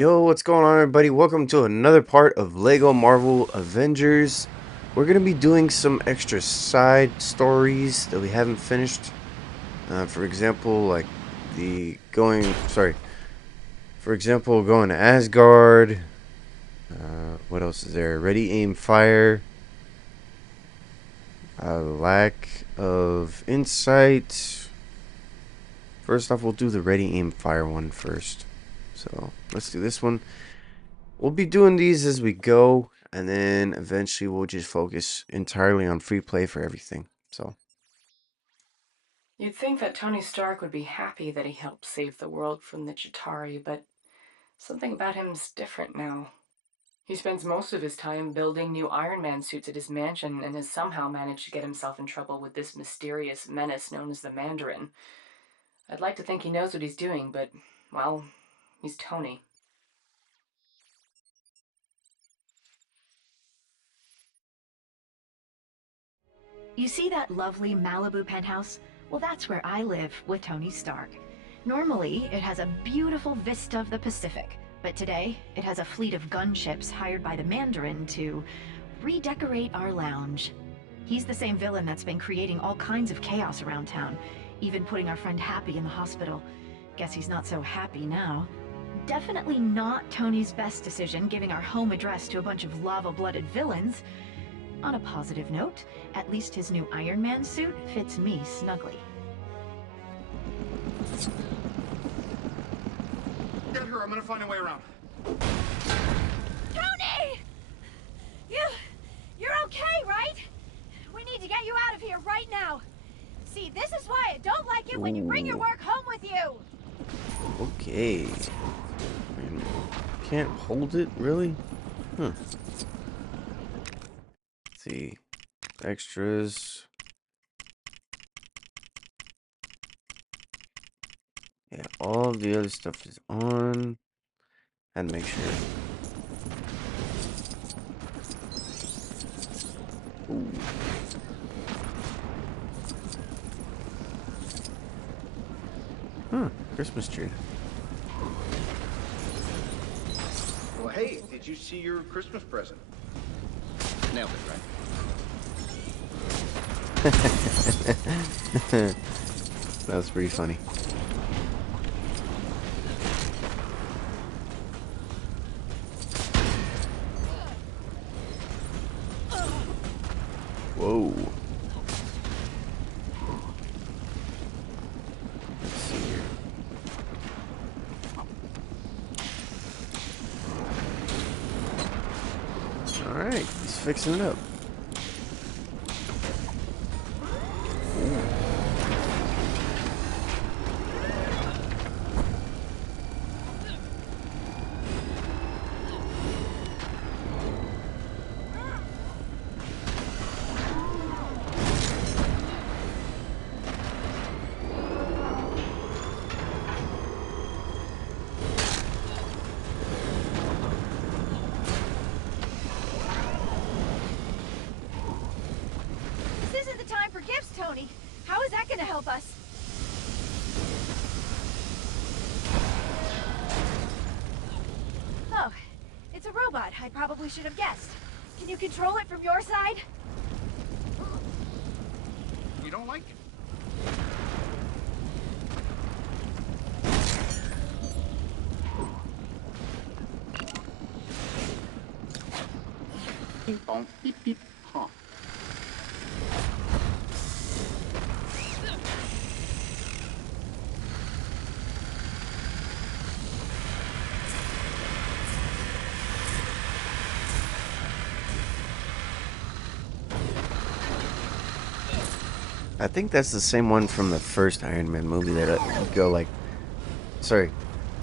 Yo, what's going on, everybody? Welcome to another part of Lego Marvel Avengers. We're going to be doing some extra side stories that we haven't finished. For example, like for example, going to Asgard. What else is there? Ready, aim, fire. Lack of insight. First off, we'll do the ready, aim, fire one first. So, let's do this one. We'll be doing these as we go, and then eventually we'll just focus entirely on free play for everything. So, You'd think that Tony Stark would be happy that he helped save the world from the Chitauri, but something about him's different now. He spends most of his time building new Iron Man suits at his mansion and has somehow managed to get himself in trouble with this mysterious menace known as the Mandarin. I'd like to think he knows what he's doing, but, well, he's Tony. You see that lovely Malibu penthouse? Well, that's where I live with Tony Stark. Normally, it has a beautiful vista of the Pacific, but today, it has a fleet of gunships hired by the Mandarin to redecorate our lounge. He's the same villain that's been creating all kinds of chaos around town, even putting our friend Happy in the hospital. Guess he's not so happy now. Definitely not Tony's best decision giving our home address to a bunch of lava-blooded villains. On a positive note, at least his new Iron Man suit fits me snugly. Get her, I'm gonna find a way around. Tony! You're okay, right? We need to get you out of here right now. See, this is why I don't like it when you bring your ooh, work home with you. okay. Can't hold it, really? Huh. Let's see. Extras. Yeah, all of the other stuff is on. And make sure. Ooh. Huh, Christmas tree. Well, hey, did you see your Christmas present? Nailed it, right? That was pretty funny. Whoa. Let's see here. Alright, he's fixing it up. This isn't the time for gifts, Tony. How is that gonna help us? Oh, it's a robot. I probably should have guessed. Can you control it from your side? You don't like it? Beep, bonk, beep, beep, huh. I think that's the same one from the first Iron Man movie that would go like, sorry,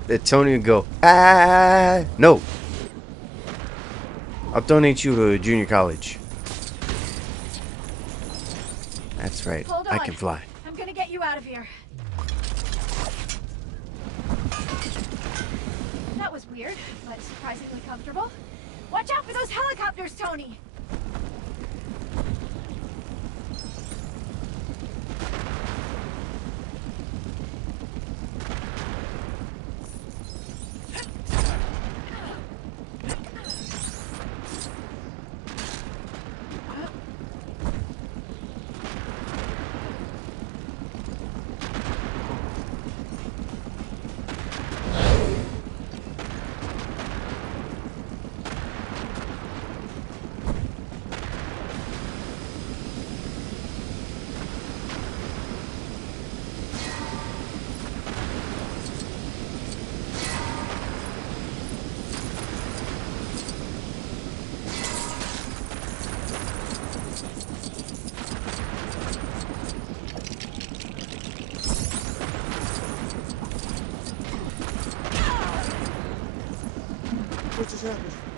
that Tony would go, ah, no, I'll donate you to a junior college. That's right, Hold I on. can fly. I'm gonna get you out of here. That was weird, but surprisingly comfortable. Watch out for those helicopters, Tony!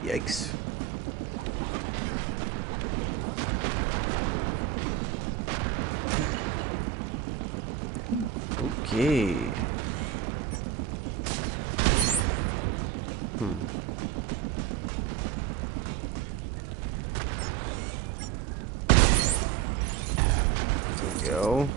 Yikes. Okay. There we go.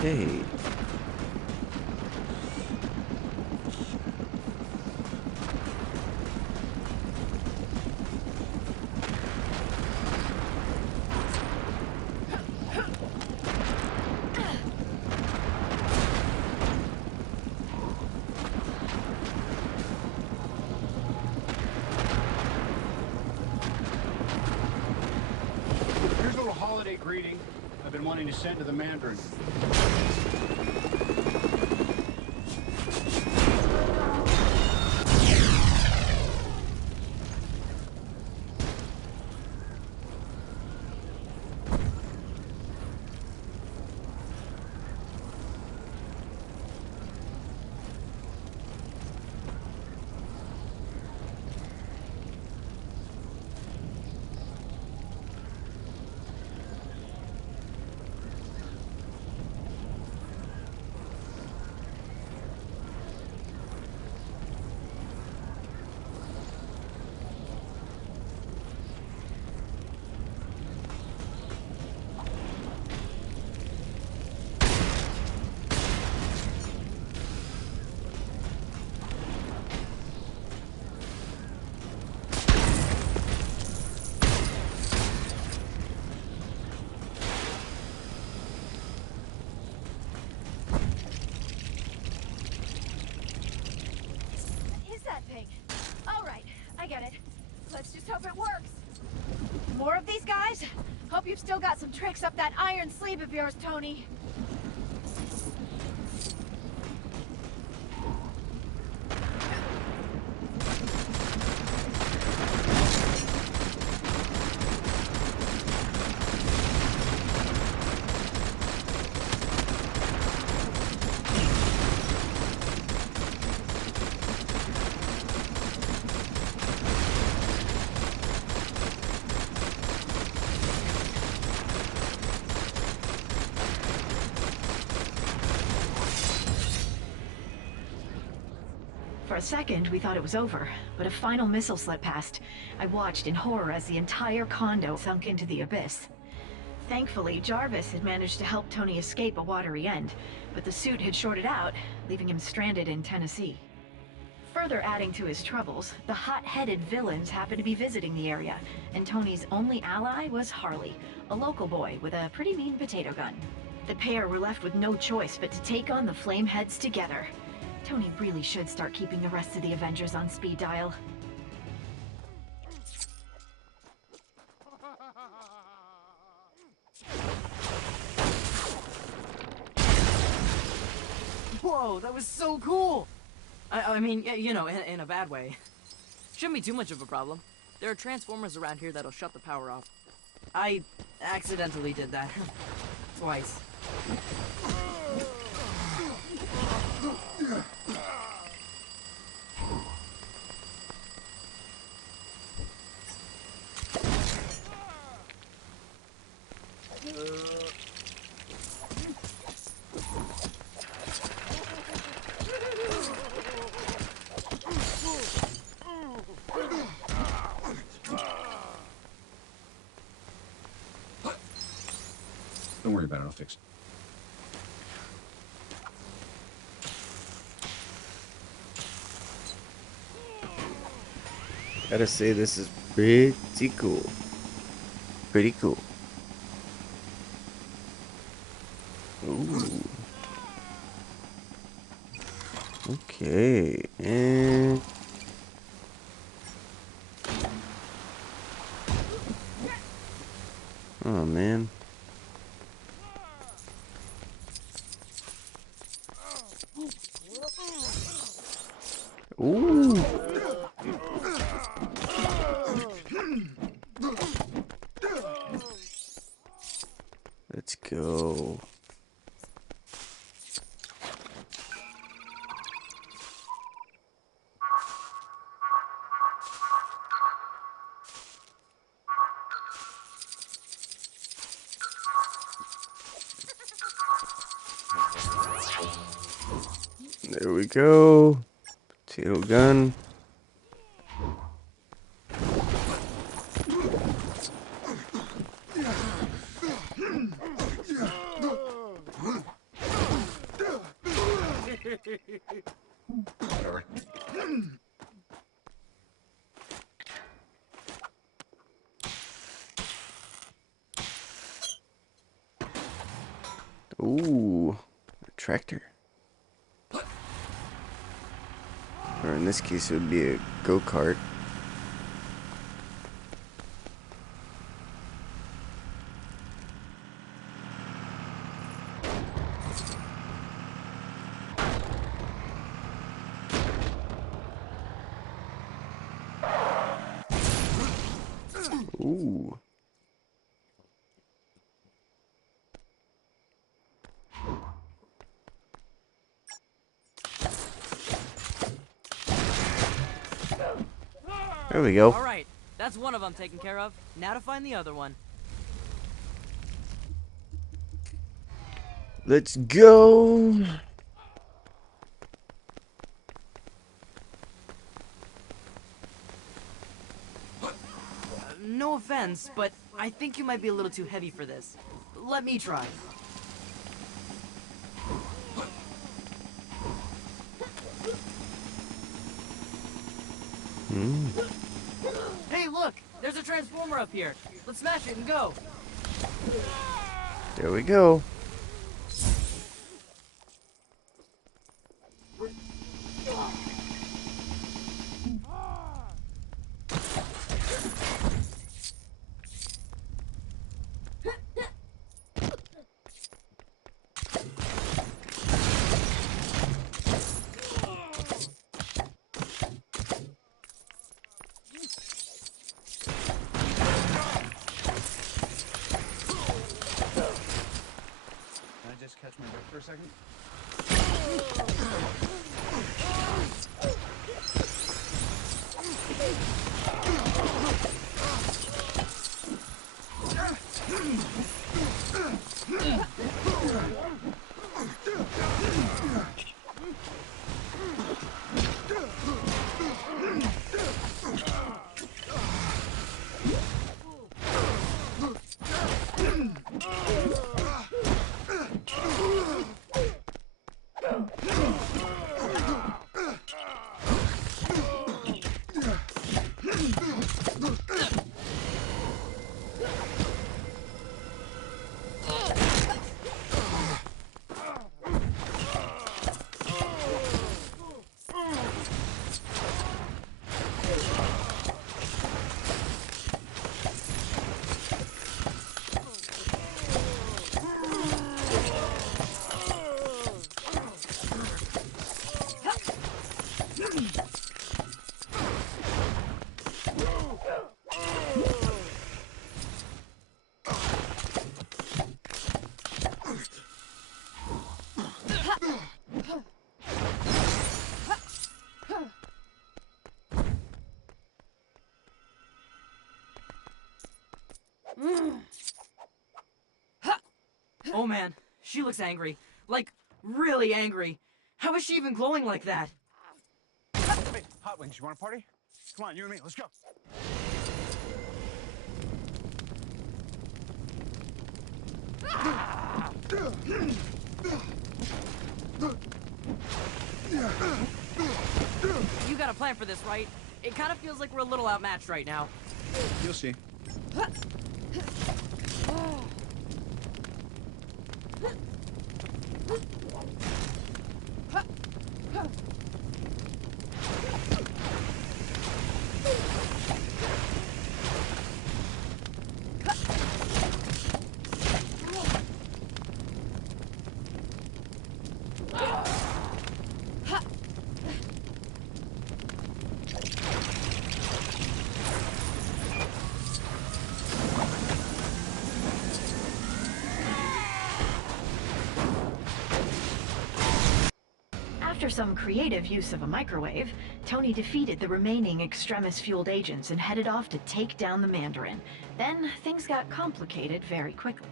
Okay. Here's a little holiday greeting I've been wanting to send to the Mandarin. Is that thing? All right, I get it. Let's just hope it works. More of these guys? Hope you've still got some tricks up that iron sleeve of yours, Tony. For a second, we thought it was over, but a final missile slipped past. I watched in horror as the entire condo sunk into the abyss. Thankfully, Jarvis had managed to help Tony escape a watery end, but the suit had shorted out, leaving him stranded in Tennessee. Further adding to his troubles, the hot-headed villains happened to be visiting the area, and Tony's only ally was Harley, a local boy with a pretty mean potato gun. The pair were left with no choice but to take on the Flameheads together. Tony really should start keeping the rest of the Avengers on speed dial. Whoa, that was so cool! I mean, you know, in a bad way. Shouldn't be too much of a problem. There are transformers around here that'll shut the power off. I accidentally did that. Twice. Don't worry about it, I'll fix it. Gotta say, this is pretty cool. Pretty cool. Ooh. Okay, and oh man. Ooh. There we go. Potato gun. Ooh, a tractor. Or in this case, it would be a go-kart. Ooh. There we go. All right, that's one of them taken care of. Now to find the other one. Let's go. No offense, but I think you might be a little too heavy for this. Let me try. Hey, look! There's a transformer up here. Let's smash it and go. There we go. Can I just catch my breath for a second? Oh man, she looks angry. Like, really angry. How is she even glowing like that? Hey, Hot Wings, you want to party? Come on, you and me, let's go. You got a plan for this, right? It kind of feels like we're a little outmatched right now. You'll see. After some creative use of a microwave, Tony defeated the remaining Extremis-fueled agents and headed off to take down the Mandarin. Then, things got complicated very quickly.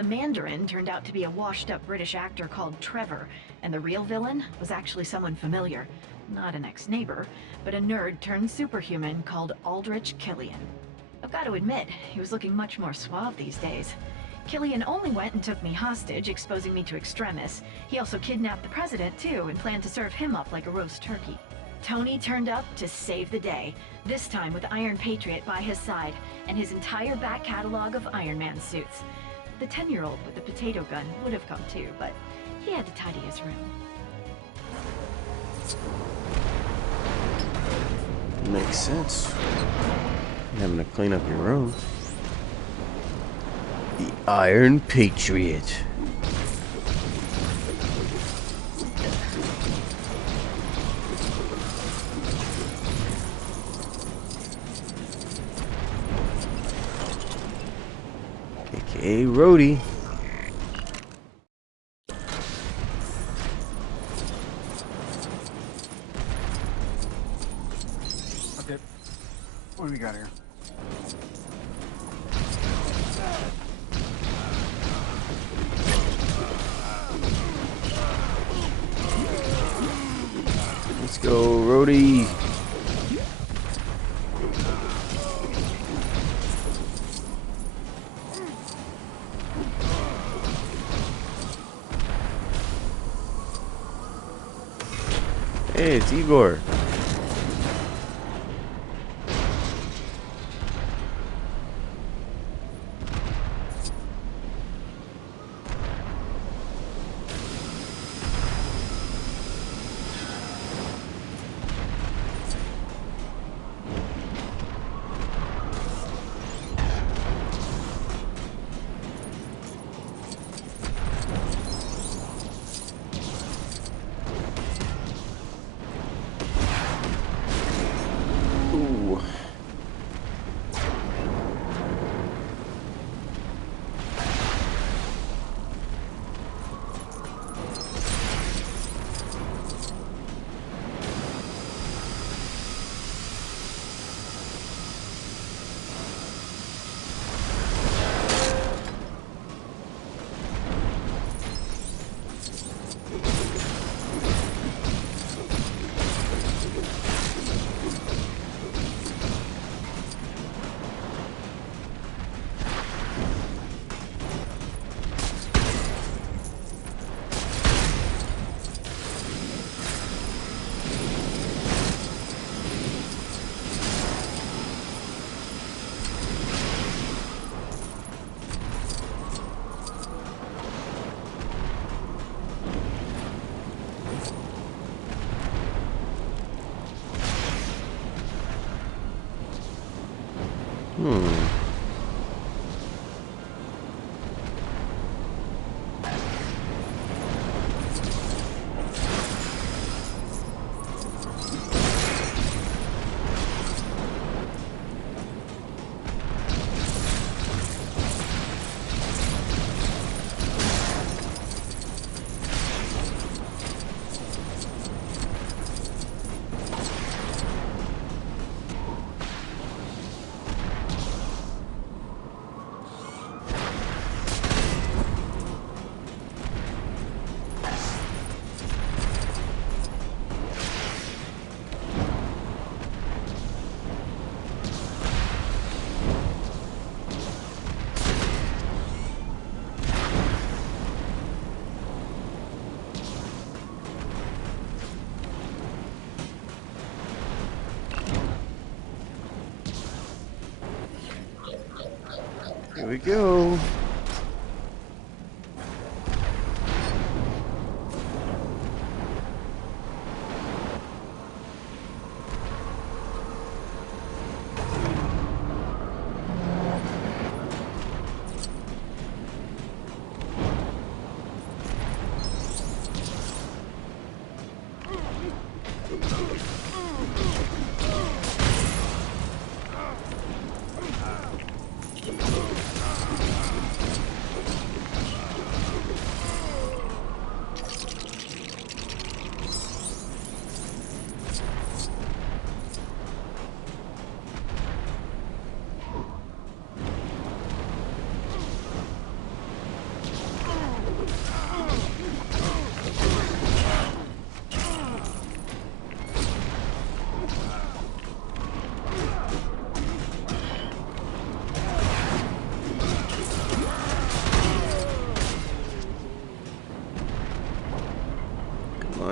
The Mandarin turned out to be a washed-up British actor called Trevor, and the real villain was actually someone familiar. Not an ex-neighbor, but a nerd turned superhuman called Aldrich Killian. I've got to admit, he was looking much more suave these days. Killian only went and took me hostage, exposing me to extremists. He also kidnapped the president, too, and planned to serve him up like a roast turkey. Tony turned up to save the day, this time with Iron Patriot by his side, and his entire back catalog of Iron Man suits. The 10-year-old with the potato gun would have come too, but he had to tidy his room. Makes sense. You're having to clean up your room. The Iron Patriot. AKA Rhodey. Okay. What do we got here? Let's go, Rhodey. Hey, it's Igor. Ooh. Here we go.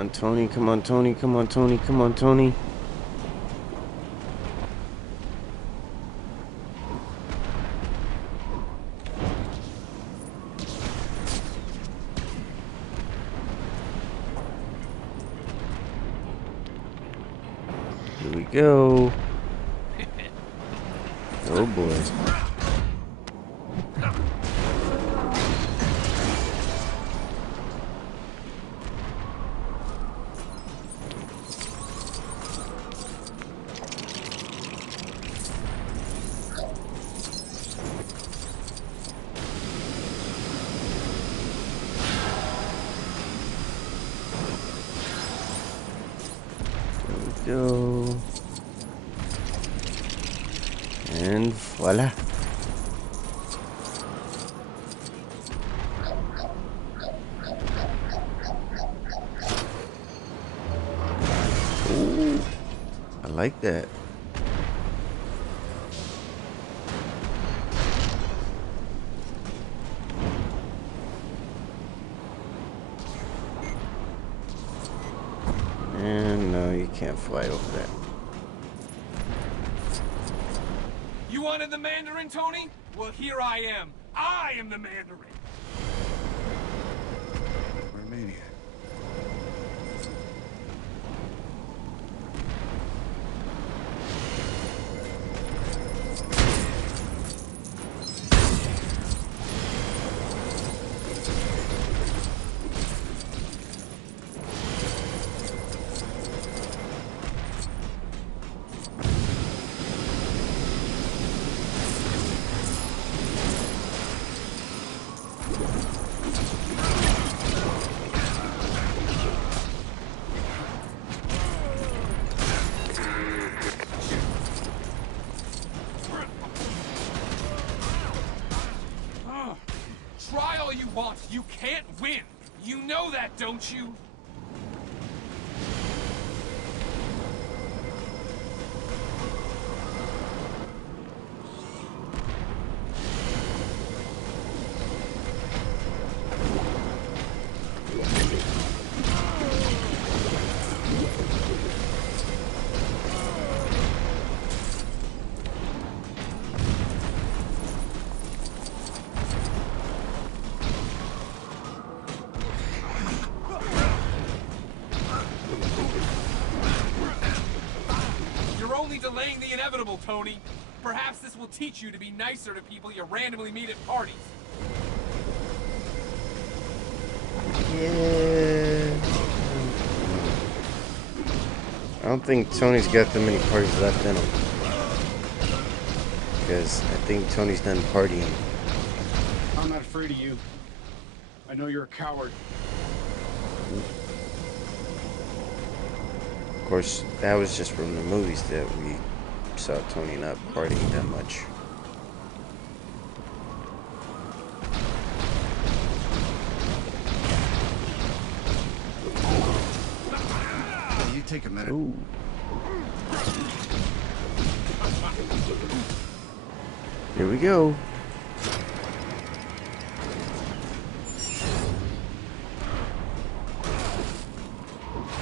on, Tony. Come on, Tony. Come on, Tony. Come on, Tony. Here we go. Oh boy. Go. And voila. Ooh, I like that. And no, you can't fly over that. You wanted the Mandarin, Tony? Well, here I am. I am the Mandarin. Romania. Try all you want. You can't win. You know that, don't you? You're only delaying the inevitable, Tony. Perhaps this will teach you to be nicer to people you randomly meet at parties. Yeah. I don't think Tony's got that many parties left in him. Because I think Tony's done partying. I'm not afraid of you. I know you're a coward. Of course, that was just from the movies that we saw Tony not partying that much. You take a minute. Ooh. Here we go.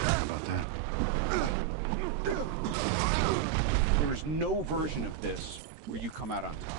How about that? There is no version of this where you come out on top.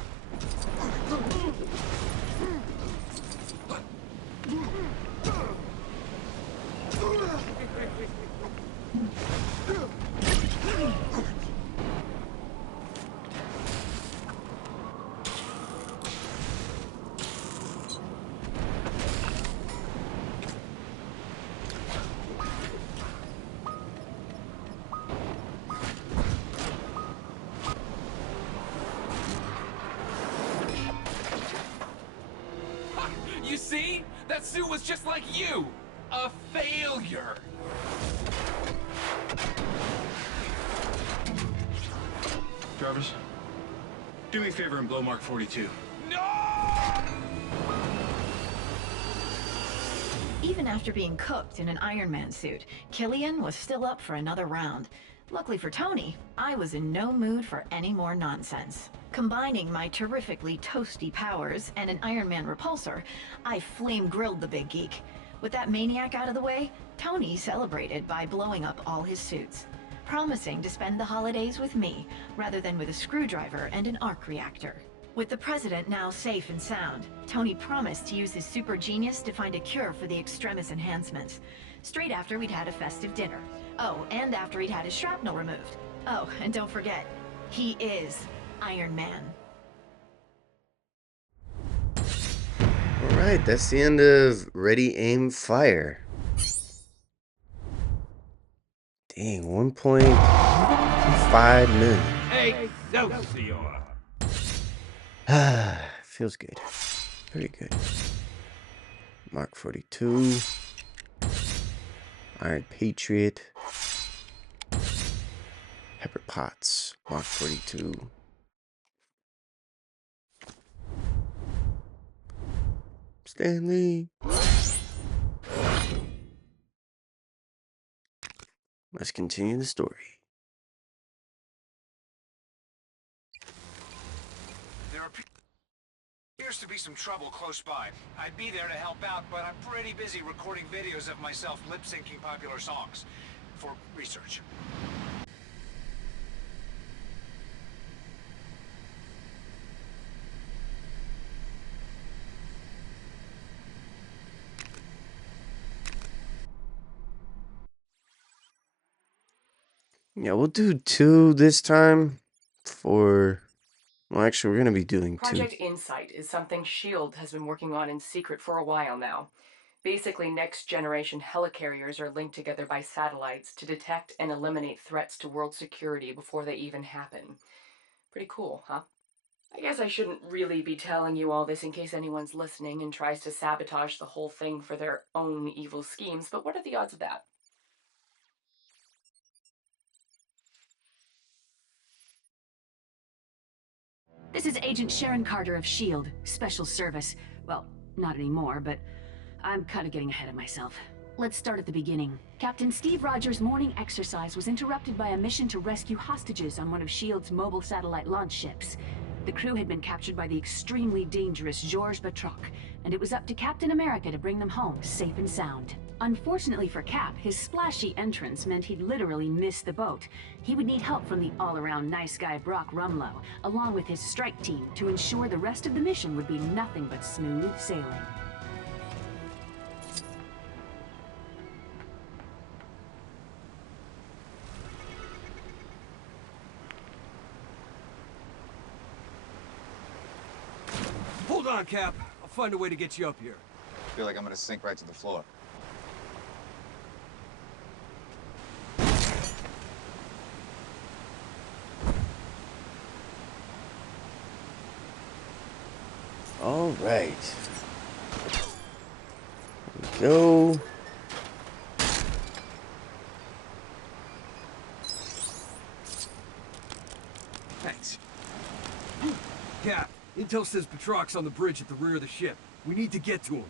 You see? That suit was just like you! A failure! Jarvis, do me a favor and blow Mark 42. No! Even after being cooked in an Iron Man suit, Killian was still up for another round. Luckily for Tony, I was in no mood for any more nonsense. Combining my terrifically toasty powers and an Iron Man repulsor, I flame grilled the big geek. With that maniac out of the way, Tony celebrated by blowing up all his suits, promising to spend the holidays with me rather than with a screwdriver and an arc reactor. With the president now safe and sound, Tony promised to use his super genius to find a cure for the extremis enhancements, straight after we'd had a festive dinner. Oh, and after he'd had his shrapnel removed. Oh, and don't forget, he is Iron Man. Alright, that's the end of Ready, Aim, Fire. Dang, 1.5 million. Excelsior! Feels good. Pretty good. Mark 42. Iron Patriot. Pepper Potts. Mark 42. Stanley. Let's continue the story. There appears to be some trouble close by. I'd be there to help out, but I'm pretty busy recording videos of myself lip-syncing popular songs for research. Yeah, we'll do 2 this time for... Well, actually, we're going to be doing 2. Project Insight is something S.H.I.E.L.D. has been working on in secret for a while now. Basically, next-generation helicarriers are linked together by satellites to detect and eliminate threats to world security before they even happen. Pretty cool, huh? I guess I shouldn't really be telling you all this in case anyone's listening and tries to sabotage the whole thing for their own evil schemes, but what are the odds of that? This is Agent Sharon Carter of S.H.I.E.L.D., Special Service. Well, not anymore, but I'm kind of getting ahead of myself. Let's start at the beginning. Captain Steve Rogers' morning exercise was interrupted by a mission to rescue hostages on one of S.H.I.E.L.D.'s mobile satellite launch ships. The crew had been captured by the extremely dangerous Georges Batroc, and it was up to Captain America to bring them home safe and sound. Unfortunately for Cap, his splashy entrance meant he'd literally miss the boat. He would need help from the all-around nice guy Brock Rumlow, along with his strike team, to ensure the rest of the mission would be nothing but smooth sailing. Hold on, Cap. I'll find a way to get you up here. I feel like I'm gonna sink right to the floor. All right. Here we go. Thanks. Cap, intel says Batroc's on the bridge at the rear of the ship. We need to get to him.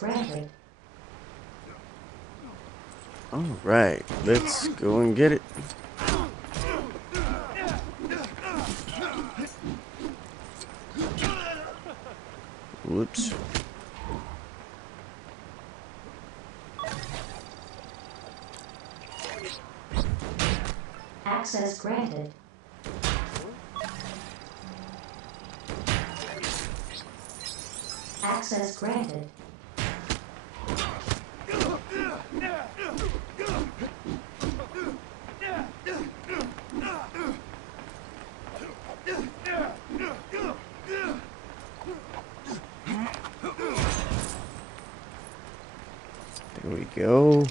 granted. Alright, let's go and get it. Whoops. Access granted. Access granted. There we go.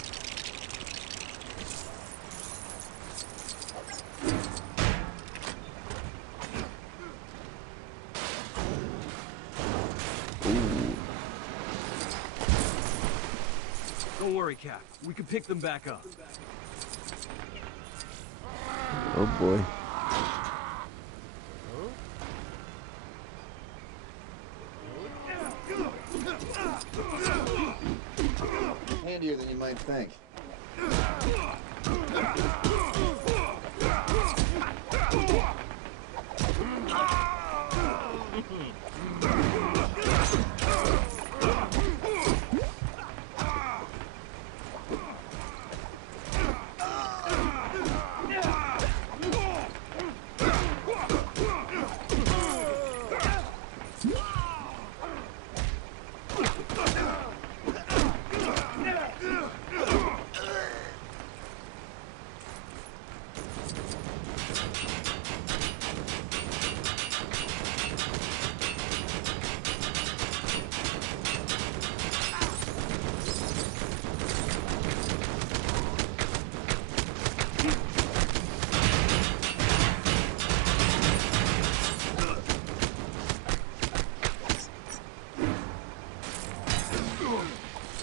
Don't worry, Cap. We can pick them back up. Oh boy. Handier than you might think.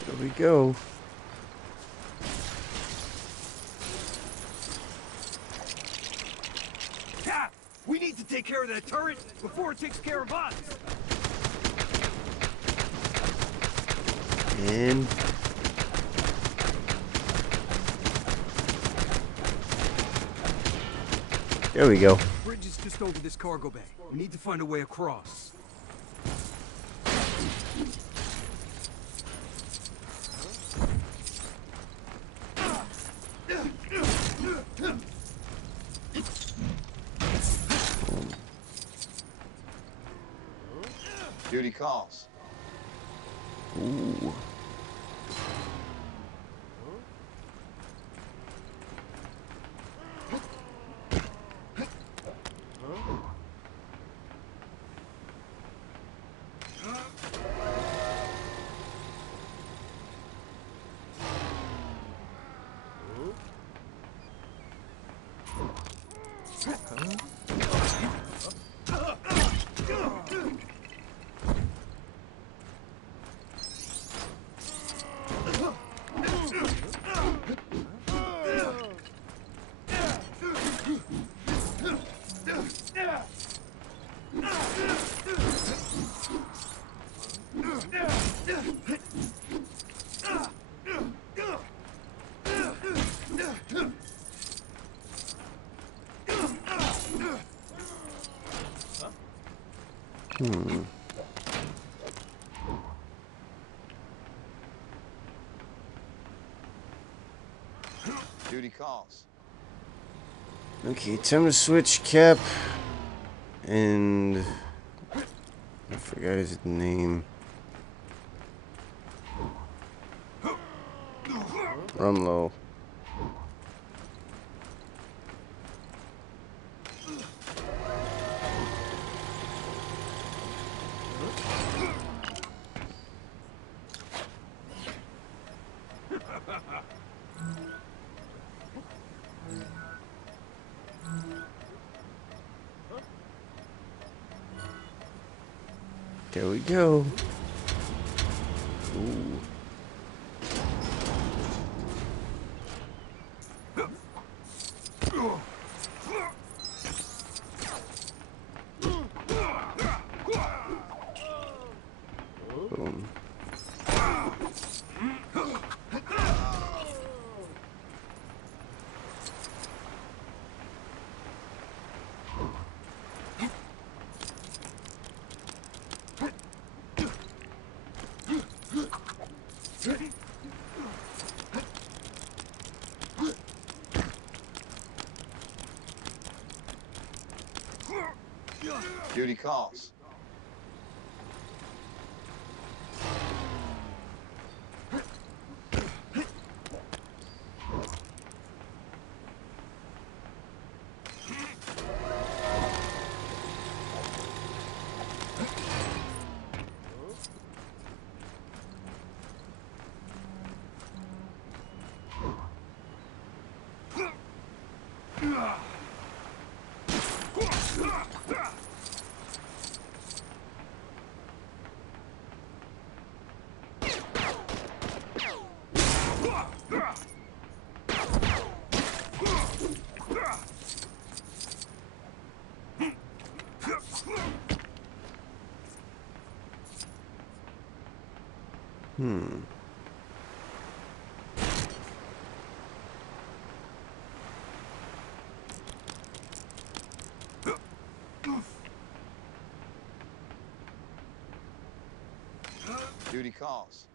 There we go. Cap! We need to take care of that turret before it takes care of us! And there we go. Bridge is just over this cargo bay. We need to find a way across. Duty calls. Ooh. Duty calls. Okay, time to switch Cap and I forgot his name. Rumlow. There we go. Ooh. Boom. Duty calls. Duty calls.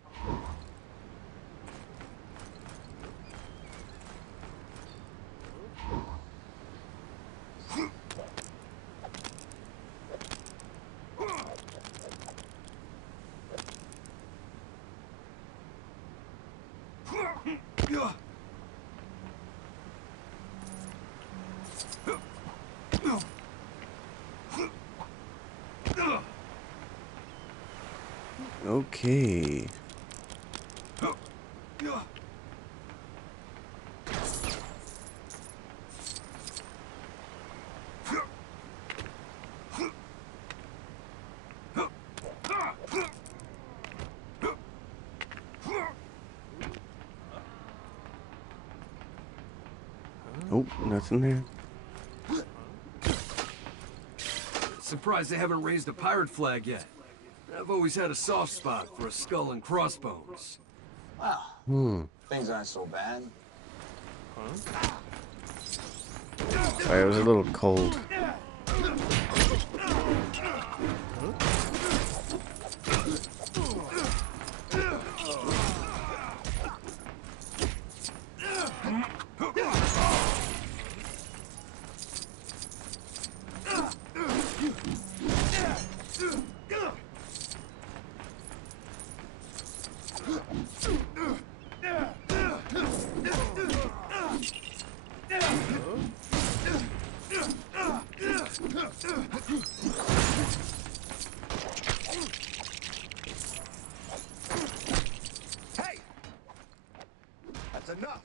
Okay. Oh, nothing there. Surprised they haven't raised a pirate flag yet. I've always had a soft spot for a skull and crossbones. Well, things aren't so bad. Sorry, it was a little cold. Hey! That's enough!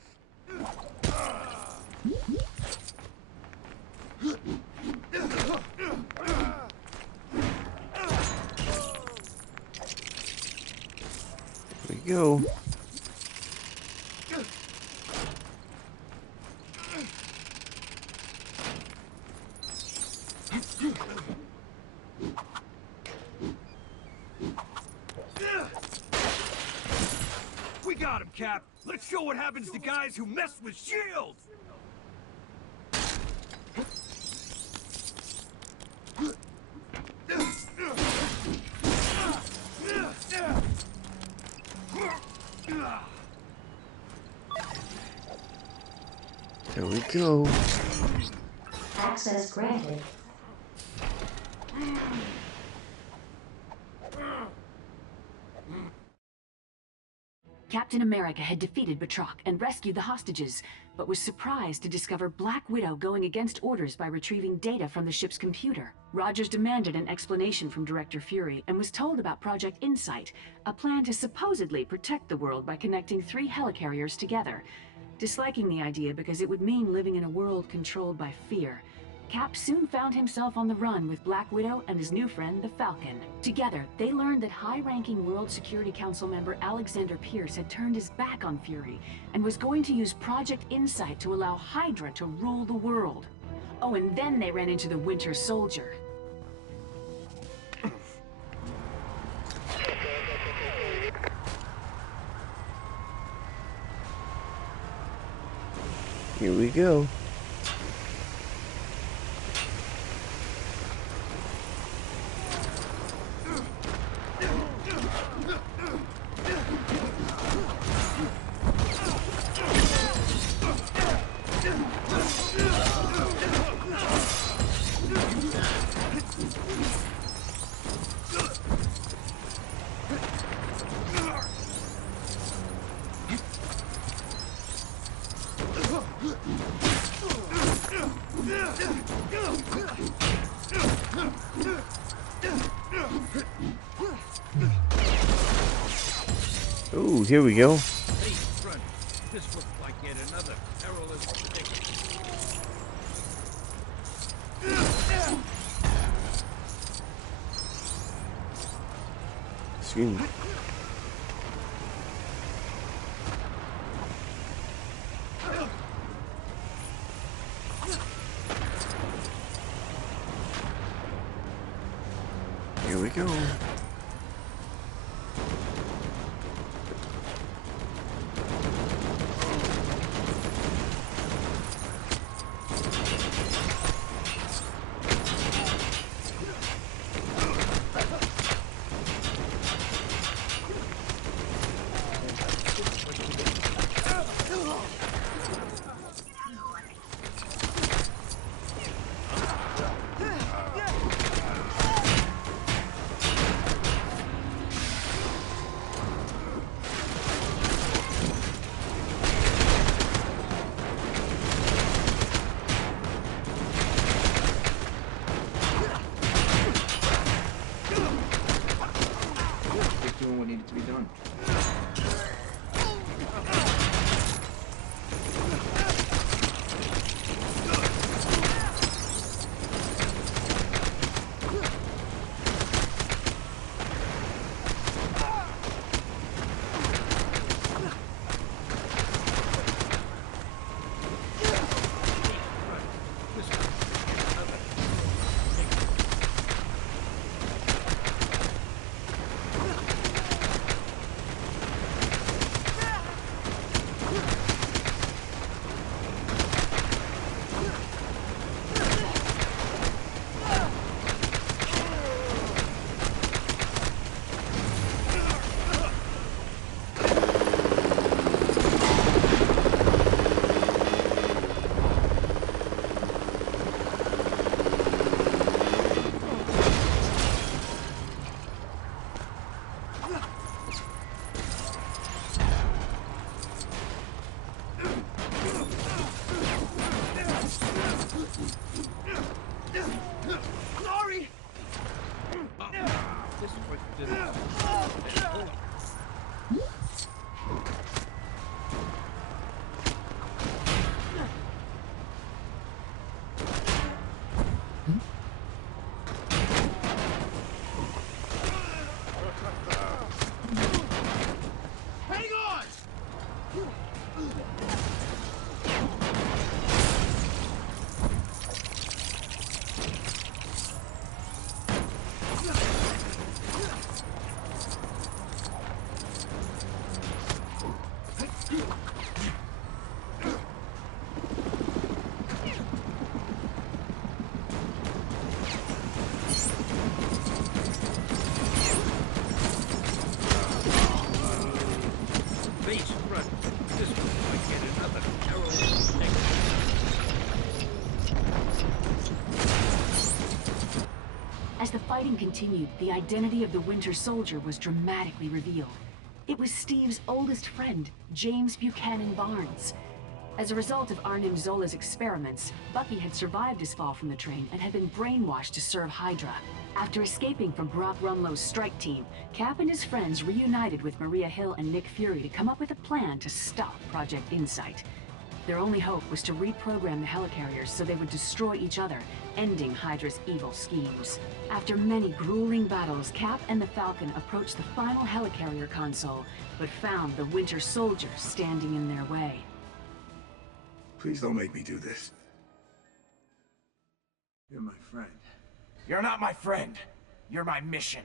Here we go. We got him, Cap. Let's show what happens to guys who mess with S.H.I.E.L.D. There we go. Access granted. Captain America had defeated Batroc and rescued the hostages, but was surprised to discover Black Widow going against orders by retrieving data from the ship's computer. Rogers demanded an explanation from Director Fury and was told about Project Insight, a plan to supposedly protect the world by connecting 3 helicarriers together. Disliking the idea because it would mean living in a world controlled by fear, Cap soon found himself on the run with Black Widow and his new friend, the Falcon. Together, they learned that high-ranking World Security Council member Alexander Pierce had turned his back on Fury and was going to use Project Insight to allow Hydra to rule the world. Oh, and then they ran into the Winter Soldier. Here we go. Ooh, here we go. Hey, friend. This looks like yet another perilous predicament. Excuse me. Here we go. Doing what needed to be done. Sorry! This quick didn't. Hold on. Hang on! Base front. This looks like yet another perilous predicament. As the fighting continued, the identity of the Winter Soldier was dramatically revealed. It was Steve's oldest friend, James Buchanan Barnes. As a result of Arnim Zola's experiments, Bucky had survived his fall from the train and had been brainwashed to serve Hydra. After escaping from Brock Rumlow's strike team, Cap and his friends reunited with Maria Hill and Nick Fury to come up with a plan to stop Project Insight. Their only hope was to reprogram the helicarriers so they would destroy each other, ending Hydra's evil schemes. After many grueling battles, Cap and the Falcon approached the final helicarrier console, but found the Winter Soldier standing in their way. Please don't make me do this. You're my friend. You're not my friend. You're my mission.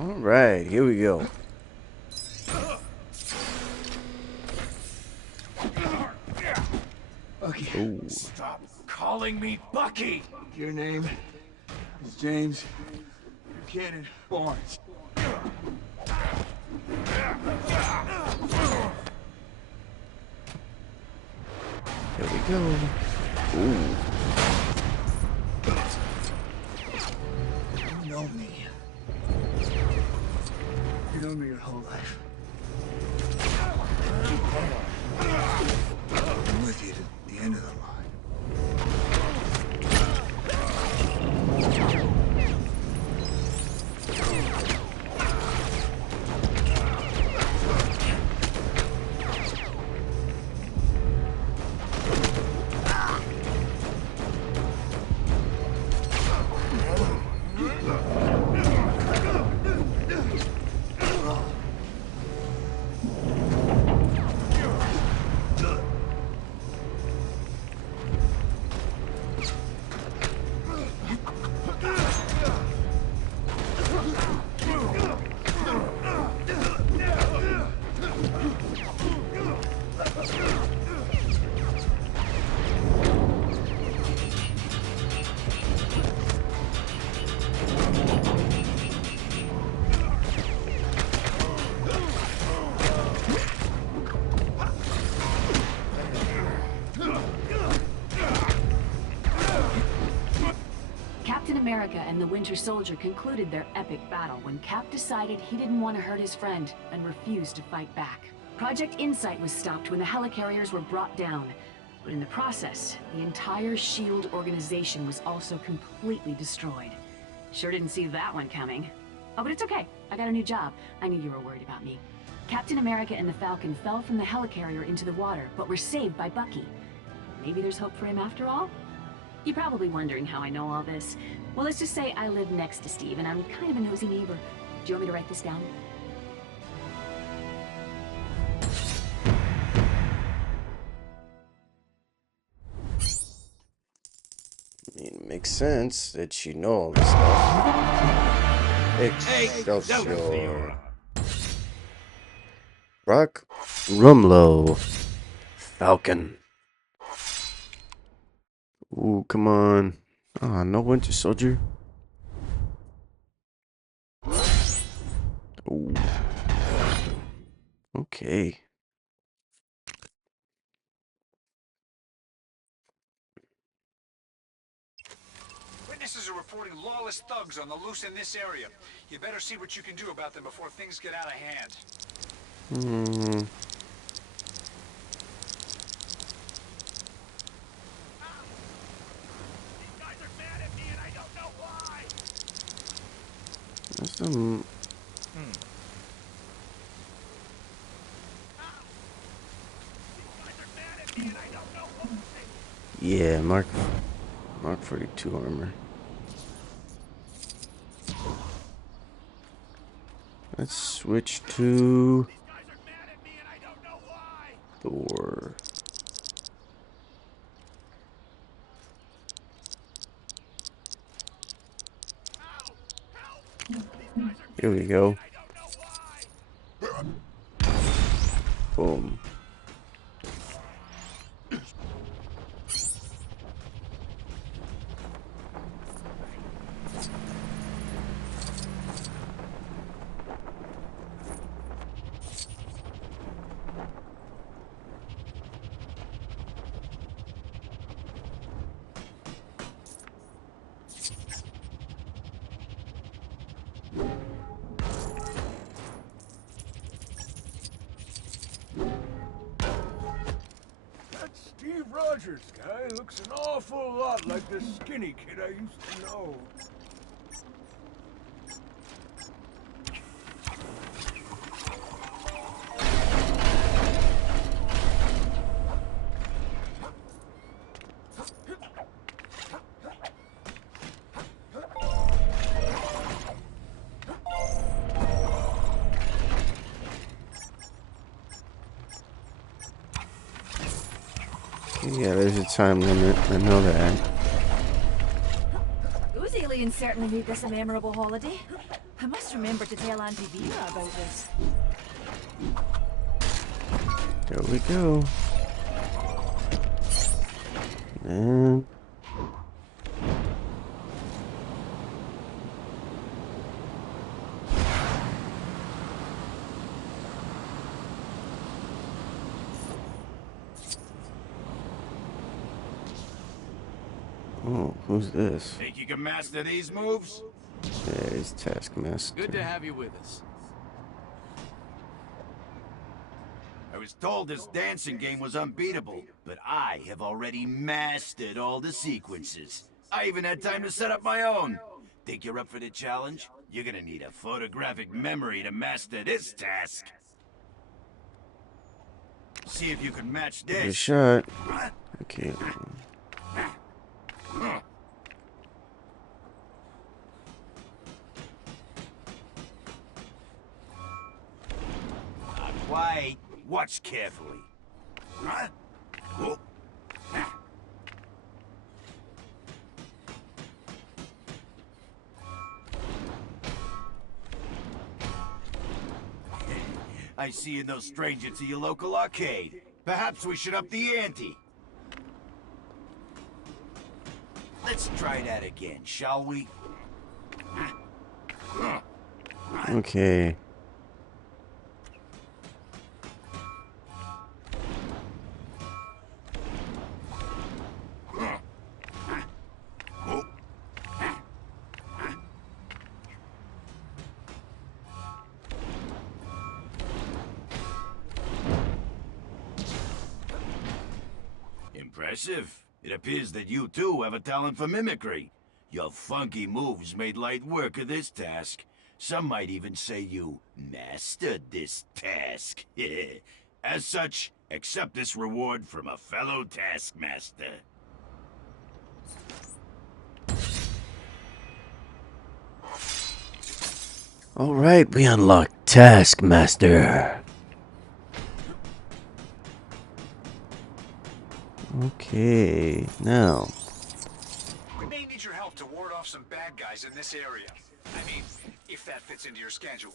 Alright, here we go. Bucky. Ooh. Stop calling me Bucky! Your name is James Buchanan Barnes. Here we go. Ooh. You know me. You know me your whole life. I'm with you to the end of the line. Captain America and the Winter Soldier concluded their epic battle when Cap decided he didn't want to hurt his friend and refused to fight back. Project Insight was stopped when the helicarriers were brought down, but in the process, the entire SHIELD organization was also completely destroyed. Sure didn't see that one coming. Oh, but it's okay. I got a new job. I knew you were worried about me. Captain America and the Falcon fell from the helicarrier into the water, but were saved by Bucky. Maybe there's hope for him after all? You're probably wondering how I know all this. Well, let's just say I live next to Steve, and I'm kind of a nosy neighbor. Do you want me to write this down? I mean, it makes sense that you know all this stuff. Excelsior. Rock Rumlow. Falcon. Ooh, come on. Ah, no Winter Soldier. Ooh. Okay. Witnesses are reporting lawless thugs on the loose in this area. You better see what you can do about them before things get out of hand. Hmm. There's some. Yeah, Mark 42 armor. Let's switch to Thor. Here we go. Boom. Steve Rogers guy looks an awful lot like the skinny kid I used to know. Yeah, there's a time limit. I know that. Uzi Aliens certainly made this a memorable holiday. I must remember to tell Auntie Vera about this. There we go. And oh, who's this? Think you can master these moves? Yeah, he's Taskmaster. Good to have you with us. I was told this dancing game was unbeatable, but I have already mastered all the sequences. I even had time to set up my own. Think you're up for the challenge? You're gonna need a photographic memory to master this task. See if you can match Give it a this. shot. Okay. Not quite. Watch carefully. Oh. I see you're no stranger to your local arcade. Perhaps we should up the ante. Let's try that again, shall we? Okay. Impressive. It appears that you too have a talent for mimicry. Your funky moves made light work of this task. Some might even say you mastered this task. As such, accept this reward from a fellow taskmaster. Alright, we unlocked Taskmaster. Okay, now. We may need your help to ward off some bad guys in this area. I mean, if that fits into your schedule.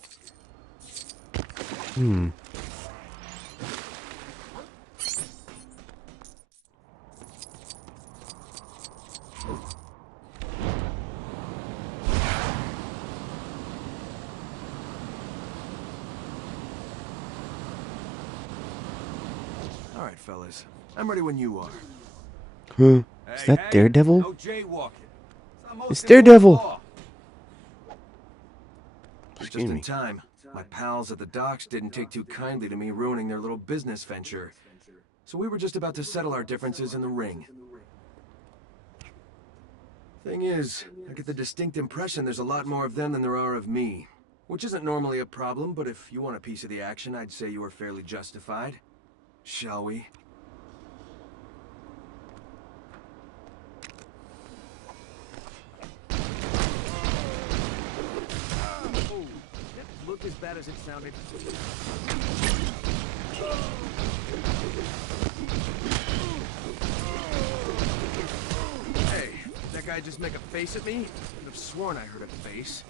All right, fellas. I'm ready when you are. Huh? Is that Daredevil? No jaywalking. It's Daredevil! Just Excuse in me. time. My pals at the docks didn't take too kindly to me ruining their little business venture. So we were just about to settle our differences in the ring. Thing is, I get the distinct impression there's a lot more of them than there are of me. Which isn't normally a problem, but if you want a piece of the action, I'd say you are fairly justified. Shall we? Look as bad as it sounded. Hey, did that guy just make a face at me? I could have sworn I heard a face.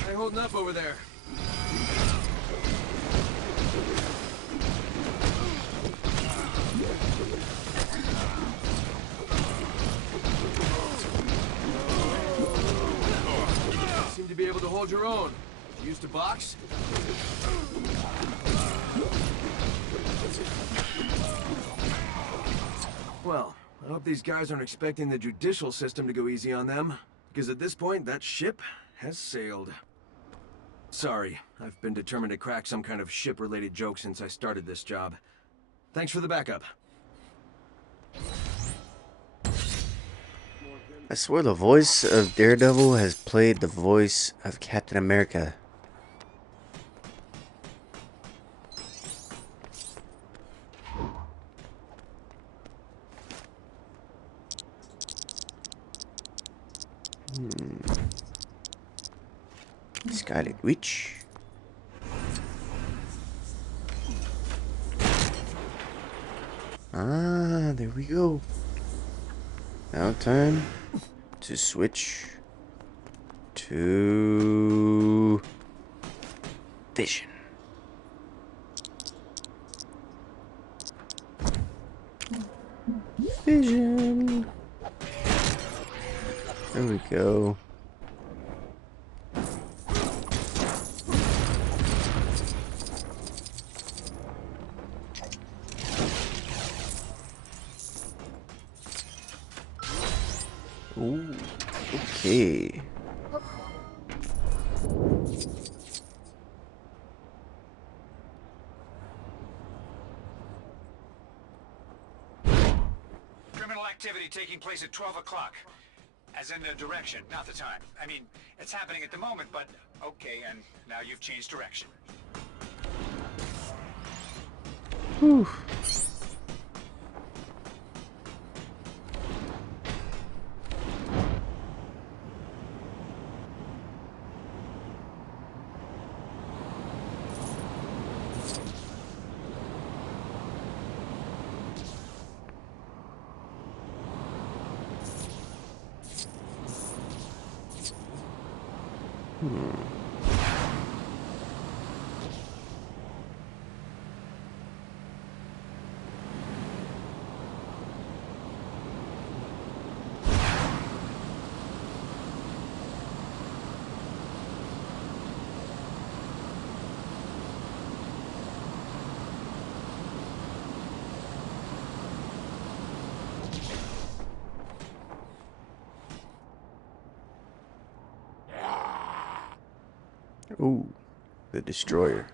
How you holding up over there? Seem to be able to hold your own. You used to box? Well, I hope these guys aren't expecting the judicial system to go easy on them, because at this point, that ship has sailed. Sorry, I've been determined to crack some kind of ship-related joke since I started this job. Thanks for the backup. I swear the voice of Daredevil has played the voice of Captain America. Scarlet Witch. Ah, there we go. Now time to switch to vision. Vision. There we go. Ooh, okay. Criminal activity taking place at 12 o'clock. As in the direction, not the time. I mean, it's happening at the moment, but okay, and now you've changed direction. Whew. Ooh, the destroyer.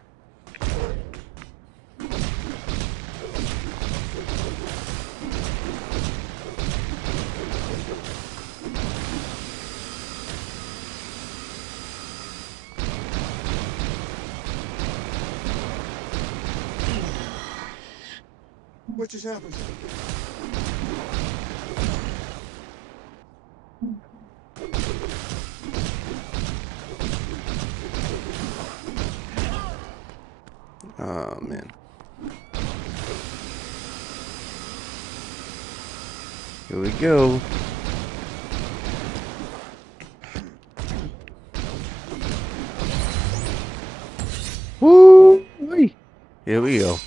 What just happened? Oh man. Here we go. Woo! Here we go.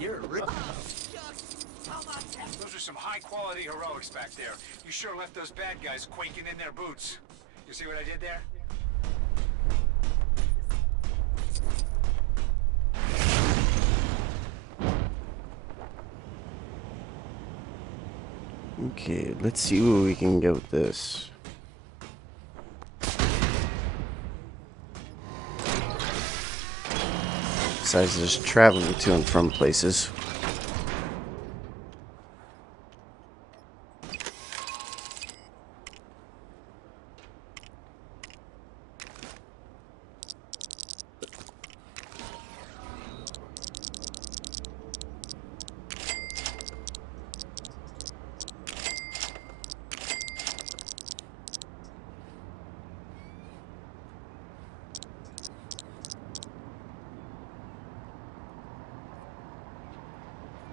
You're rich. Those are some high-quality heroics back there. You sure left those bad guys quaking in their boots. You see what I did there? Okay, let's see what we can get with this. Besides just traveling to and from places.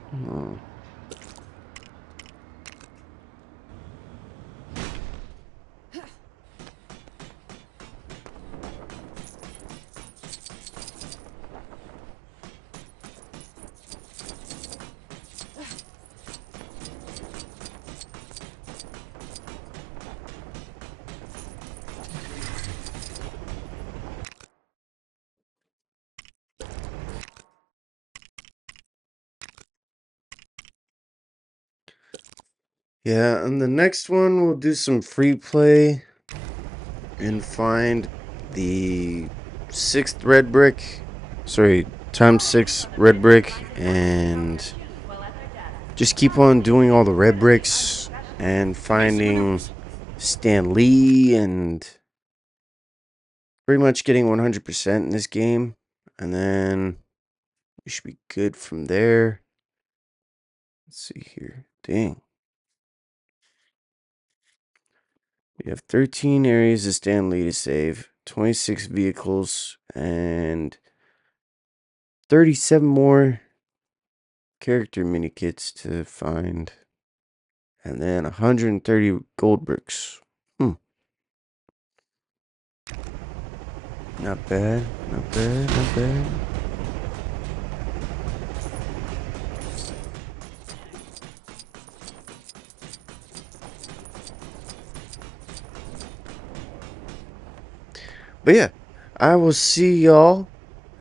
Hmm. Yeah, and the next one we'll do some free play and find the 6th red brick. Sorry, times 6 red brick, and just keep on doing all the red bricks and finding Stan Lee and pretty much getting 100% in this game. And then we should be good from there. Let's see here. Dang. We have 13 areas of Stan Lee to save, 26 vehicles, and 37 more character mini kits to find. And then 130 gold bricks. Not bad, not bad, not bad. But yeah, I will see y'all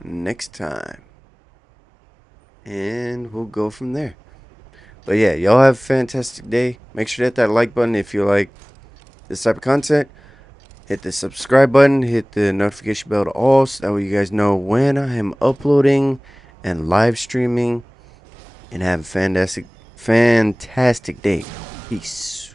next time. And we'll go from there. But yeah, y'all have a fantastic day. Make sure to hit that like button if you like this type of content. Hit the subscribe button. Hit the notification bell to all, so that way you guys know when I am uploading and live streaming. And have a fantastic day. Peace.